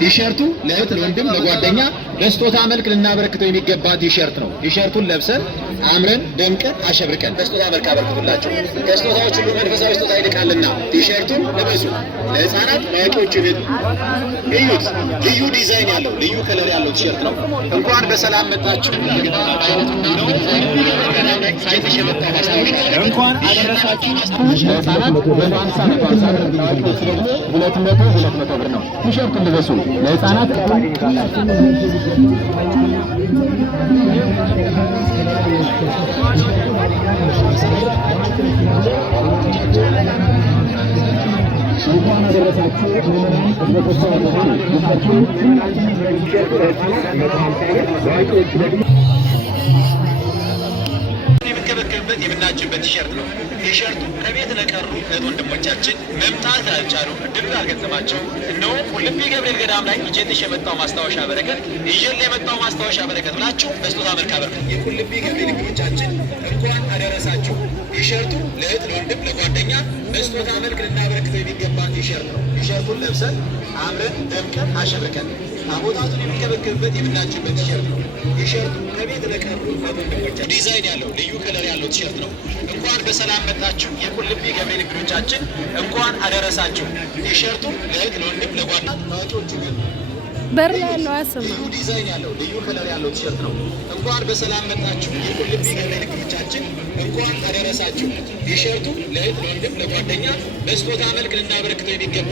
ቲሸርቱ ለእህት ለወንድም ለጓደኛ በስጦታ መልክ ልናበረክተው የሚገባ ቲሸርት ነው። ቲሸርቱን ለብሰን አምረን ደምቀን አሸብርቀን በስጦታ መልክ አበርክቱላቸው። ከስጦታዎች ሁሉ መንፈሳዊ ስጦታ ይልቃልና ቲሸርቱን ልበሱ። ለህፃናት ለአዋቂዎች ቤት እዩት። ልዩ ዲዛይን ያለው ልዩ ከለር ያለው ቲሸርት ነው። እንኳን በሰላም መጣችሁ። እንኳን አደረሳችሁ። ለህፃናት 200 ብር ነው። ቲሸርቱን ልበሱ። ለህፃናት እንኳን አደረሳችሁ። የምንከበከብበት የምናችበት ቲሸርት ነው። ቲሸርቱ ከቤት ለቀሩ እህት ወንድሞቻችን መምጣት ያልቻሉ እድሉ ያልገጠማቸው እነሆ ቁልቢ ገብርኤል ገዳም ላይ ይዤልሽ የመጣው ማስታወሻ በረከት ይዤልህ የመጣው ማስታወሻ በረከት ብላችሁ በስጦታ መልክ አበርክቱ። የቁልቢ ገብርኤል እንግዶቻችን እንኳን አደረሳችሁ። ቲሸርቱ ለእህት ለወንድም ለጓደኛ በስጦታ መልክ ልናበረክተው የሚገባ ቲሸርት ነው። ቲሸርቱን ለብሰን አምረን ደምቀን አሸብርቀን ታቦታቱን የሚከበክብበት የምናችበት ቲሸርት ነው። ቲሸርቱ ከቤት ለቀሩ ወንድሞቻችን ዲዛይን ያለው ልዩ ከለር ያለው ቲሸርት ነው። እንኳን በሰላም መጣችሁ። የቁልቢ ገብርኤል እንግዶቻችን እንኳን አደረሳችሁ። ቲሸርቱ ለእህት ለወንድም ለጓደኛ ታዋቂዎች በር ላይ ያለው አሰማ ልዩ ዲዛይን ያለው ልዩ ከለር ያለው ቲሸርት ነው። እንኳን በሰላም መጣችሁ። የቁልቢ ገብርኤል እንግዶቻችን እንኳን አደረሳችሁ። ቲሸርቱ ለእህት ለወንድም ለጓደኛ በስጦታ መልክ ልናበረክተው የሚገባ